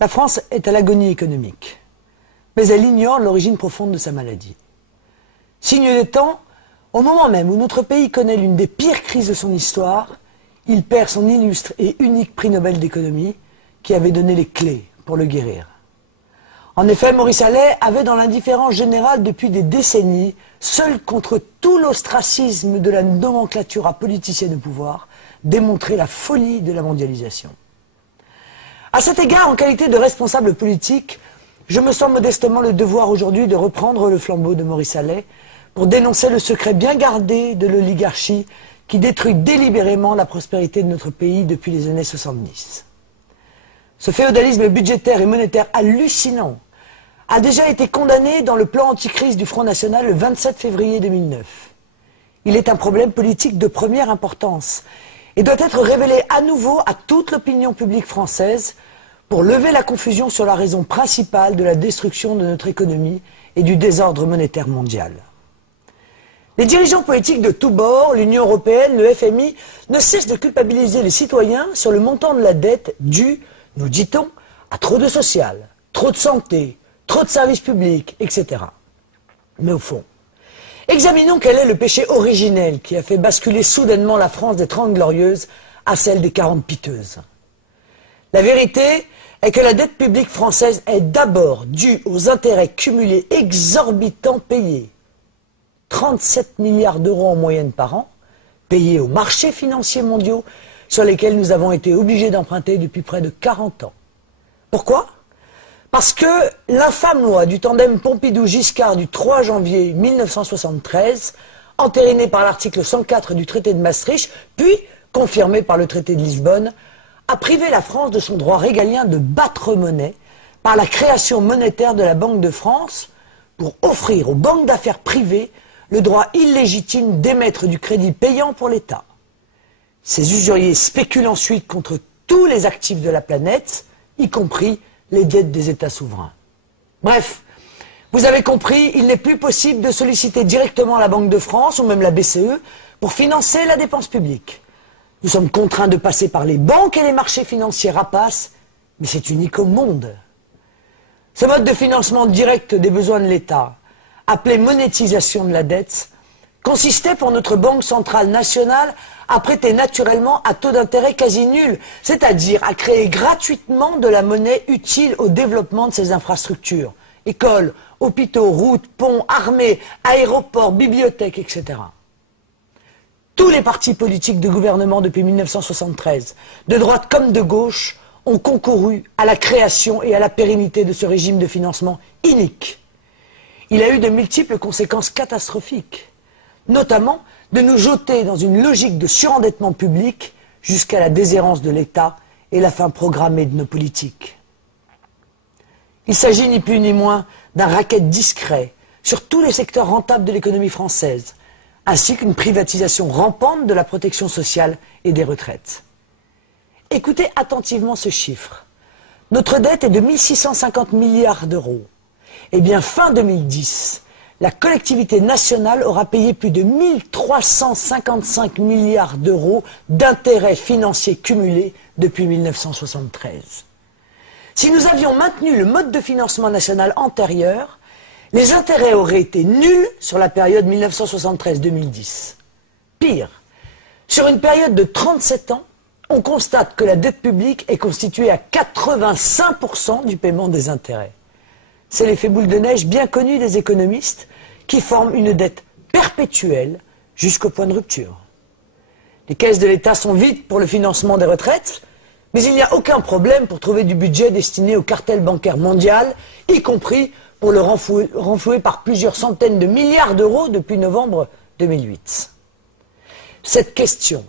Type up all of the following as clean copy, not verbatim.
La France est à l'agonie économique, mais elle ignore l'origine profonde de sa maladie. Signe des temps, au moment même où notre pays connaît l'une des pires crises de son histoire, il perd son illustre et unique prix Nobel d'économie qui avait donné les clés pour le guérir. En effet, Maurice Allais avait dans l'indifférence générale depuis des décennies, seul contre tout l'ostracisme de la nomenclature politicienne au pouvoir, démontré la folie de la mondialisation. À cet égard, en qualité de responsable politique, je me sens modestement le devoir aujourd'hui de reprendre le flambeau de Maurice Allais pour dénoncer le secret bien gardé de l'oligarchie qui détruit délibérément la prospérité de notre pays depuis les années 70. Ce féodalisme budgétaire et monétaire hallucinant a déjà été condamné dans le plan anticrise du Front National le 27 février 2009. Il est un problème politique de première importance et doit être révélé à nouveau à toute l'opinion publique française pour lever la confusion sur la raison principale de la destruction de notre économie et du désordre monétaire mondial. Les dirigeants politiques de tous bords, l'Union européenne, le FMI, ne cessent de culpabiliser les citoyens sur le montant de la dette due, nous dit-on, à trop de social, trop de santé, trop de services publics, etc. Mais au fond, examinons quel est le péché originel qui a fait basculer soudainement la France des 30 glorieuses à celle des 40 piteuses. La vérité est que la dette publique française est d'abord due aux intérêts cumulés exorbitants payés. 37 milliards d'euros en moyenne par an, payés aux marchés financiers mondiaux sur lesquels nous avons été obligés d'emprunter depuis près de 40 ans. Pourquoi ? Parce que l'infâme loi du tandem Pompidou-Giscard du 3 janvier 1973, entérinée par l'article 104 du traité de Maastricht, puis confirmée par le traité de Lisbonne, a privé la France de son droit régalien de battre monnaie par la création monétaire de la Banque de France pour offrir aux banques d'affaires privées le droit illégitime d'émettre du crédit payant pour l'État. Ces usuriers spéculent ensuite contre tous les actifs de la planète, y compris les dettes des États souverains. Bref, vous avez compris, il n'est plus possible de solliciter directement la Banque de France ou même la BCE pour financer la dépense publique. Nous sommes contraints de passer par les banques et les marchés financiers rapaces, mais c'est unique au monde. Ce mode de financement direct des besoins de l'État, appelé monétisation de la dette, consistait pour notre Banque centrale nationale à prêter naturellement à taux d'intérêt quasi nul, c'est-à-dire à créer gratuitement de la monnaie utile au développement de ces infrastructures, écoles, hôpitaux, routes, ponts, armées, aéroports, bibliothèques, etc. Tous les partis politiques de gouvernement depuis 1973, de droite comme de gauche, ont concouru à la création et à la pérennité de ce régime de financement inique. Il a eu de multiples conséquences catastrophiques, notamment de nous jeter dans une logique de surendettement public jusqu'à la déshérence de l'État et la fin programmée de nos politiques. Il s'agit ni plus ni moins d'un racket discret sur tous les secteurs rentables de l'économie française, ainsi qu'une privatisation rampante de la protection sociale et des retraites. Écoutez attentivement ce chiffre. Notre dette est de 1650 milliards d'euros. Eh bien, fin 2010, la collectivité nationale aura payé plus de 1355 milliards d'euros d'intérêts financiers cumulés depuis 1973. Si nous avions maintenu le mode de financement national antérieur, les intérêts auraient été nuls sur la période 1973-2010. Pire, sur une période de 37 ans, on constate que la dette publique est constituée à 85% du paiement des intérêts. C'est l'effet boule de neige bien connu des économistes qui forment une dette perpétuelle jusqu'au point de rupture. Les caisses de l'État sont vides pour le financement des retraites, mais il n'y a aucun problème pour trouver du budget destiné au cartel bancaire mondial, y compris pour le renflouer par plusieurs centaines de milliards d'euros depuis novembre 2008. Cette question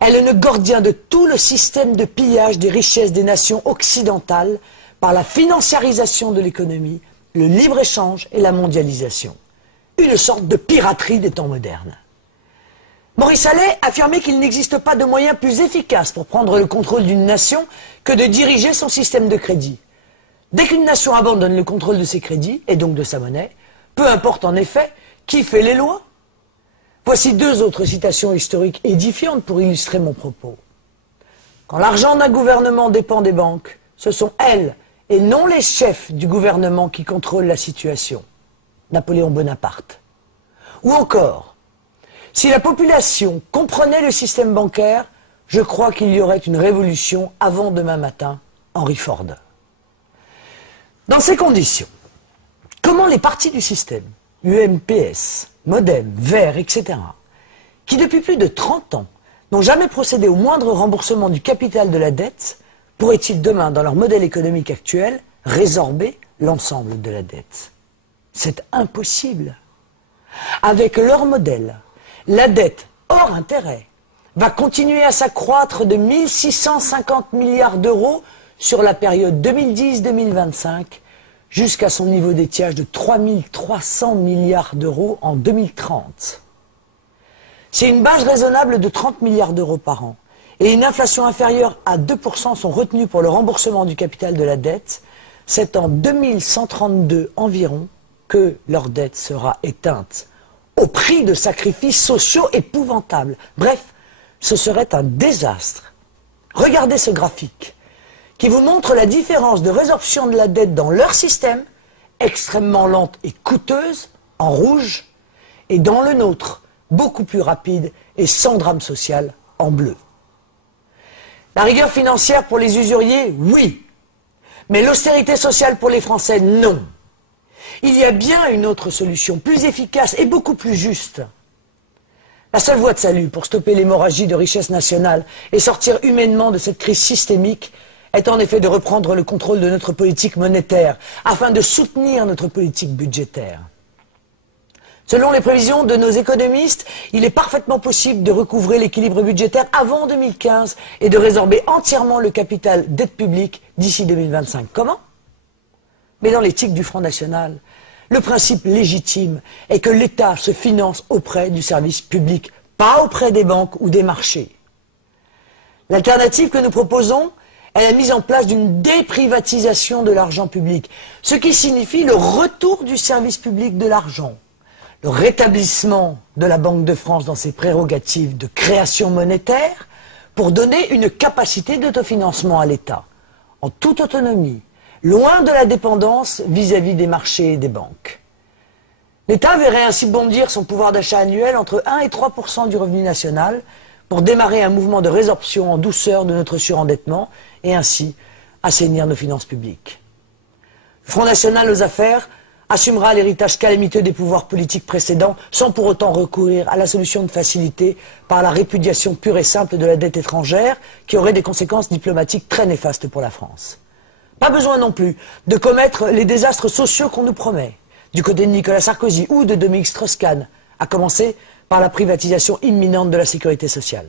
est le nœud gordien de tout le système de pillage des richesses des nations occidentales par la financiarisation de l'économie, le libre-échange et la mondialisation. Une sorte de piraterie des temps modernes. Maurice Allais affirmait qu'il n'existe pas de moyen plus efficace pour prendre le contrôle d'une nation que de diriger son système de crédit. Dès qu'une nation abandonne le contrôle de ses crédits, et donc de sa monnaie, peu importe en effet qui fait les lois. Voici deux autres citations historiques édifiantes pour illustrer mon propos. Quand l'argent d'un gouvernement dépend des banques, ce sont elles et non les chefs du gouvernement qui contrôlent la situation. Napoléon Bonaparte. Ou encore, si la population comprenait le système bancaire, je crois qu'il y aurait une révolution avant demain matin, Henry Ford. Dans ces conditions, comment les partis du système, UMPS, Modem, Vert, etc., qui depuis plus de 30 ans n'ont jamais procédé au moindre remboursement du capital de la dette, pourraient-ils demain, dans leur modèle économique actuel, résorber l'ensemble de la dette? C'est impossible. Avec leur modèle, la dette hors intérêt va continuer à s'accroître de 1 650 milliards d'euros sur la période 2010-2025 jusqu'à son niveau d'étiage de 3 300 milliards d'euros en 2030. Si une base raisonnable de 30 milliards d'euros par an et une inflation inférieure à 2% sont retenues pour le remboursement du capital de la dette, c'est en 2132 environ que leur dette sera éteinte, au prix de sacrifices sociaux épouvantables. Bref, ce serait un désastre. Regardez ce graphique qui vous montre la différence de résorption de la dette dans leur système, extrêmement lente et coûteuse, en rouge, et dans le nôtre, beaucoup plus rapide et sans drame social, en bleu. La rigueur financière pour les usuriers, oui, mais l'austérité sociale pour les Français, non. Il y a bien une autre solution, plus efficace et beaucoup plus juste. La seule voie de salut pour stopper l'hémorragie de richesse nationale et sortir humainement de cette crise systémique est en effet de reprendre le contrôle de notre politique monétaire afin de soutenir notre politique budgétaire. Selon les prévisions de nos économistes, il est parfaitement possible de recouvrer l'équilibre budgétaire avant 2015 et de résorber entièrement le capital dette publique d'ici 2025. Comment? Mais dans l'éthique du Front National, le principe légitime est que l'État se finance auprès du service public, pas auprès des banques ou des marchés. L'alternative que nous proposons est la mise en place d'une déprivatisation de l'argent public, ce qui signifie le retour du service public de l'argent, le rétablissement de la Banque de France dans ses prérogatives de création monétaire pour donner une capacité d'autofinancement à l'État, en toute autonomie, loin de la dépendance vis-à-vis des marchés et des banques. L'État verrait ainsi bondir son pouvoir d'achat annuel entre 1 et 3% du revenu national pour démarrer un mouvement de résorption en douceur de notre surendettement et ainsi assainir nos finances publiques. Le Front National aux affaires assumera l'héritage calamiteux des pouvoirs politiques précédents sans pour autant recourir à la solution de facilité par la répudiation pure et simple de la dette étrangère qui aurait des conséquences diplomatiques très néfastes pour la France. Pas besoin non plus de commettre les désastres sociaux qu'on nous promet, du côté de Nicolas Sarkozy ou de Dominique Strauss-Kahn, à commencer par la privatisation imminente de la sécurité sociale.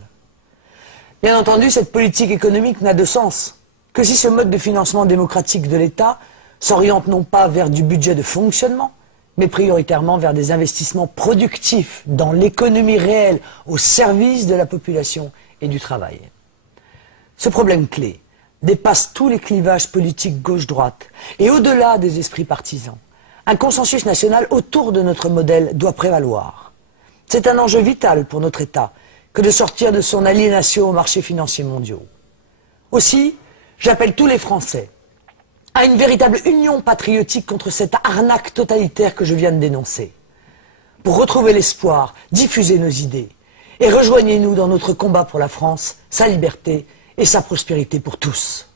Bien entendu, cette politique économique n'a de sens que si ce mode de financement démocratique de l'État s'oriente non pas vers du budget de fonctionnement, mais prioritairement vers des investissements productifs dans l'économie réelle au service de la population et du travail. Ce problème clé dépasse tous les clivages politiques gauche-droite et au-delà des esprits partisans. Un consensus national autour de notre modèle doit prévaloir. C'est un enjeu vital pour notre État que de sortir de son aliénation aux marchés financiers mondiaux. Aussi, j'appelle tous les Français à une véritable union patriotique contre cette arnaque totalitaire que je viens de dénoncer. Pour retrouver l'espoir, diffuser nos idées et rejoignez-nous dans notre combat pour la France, sa liberté et sa prospérité pour tous.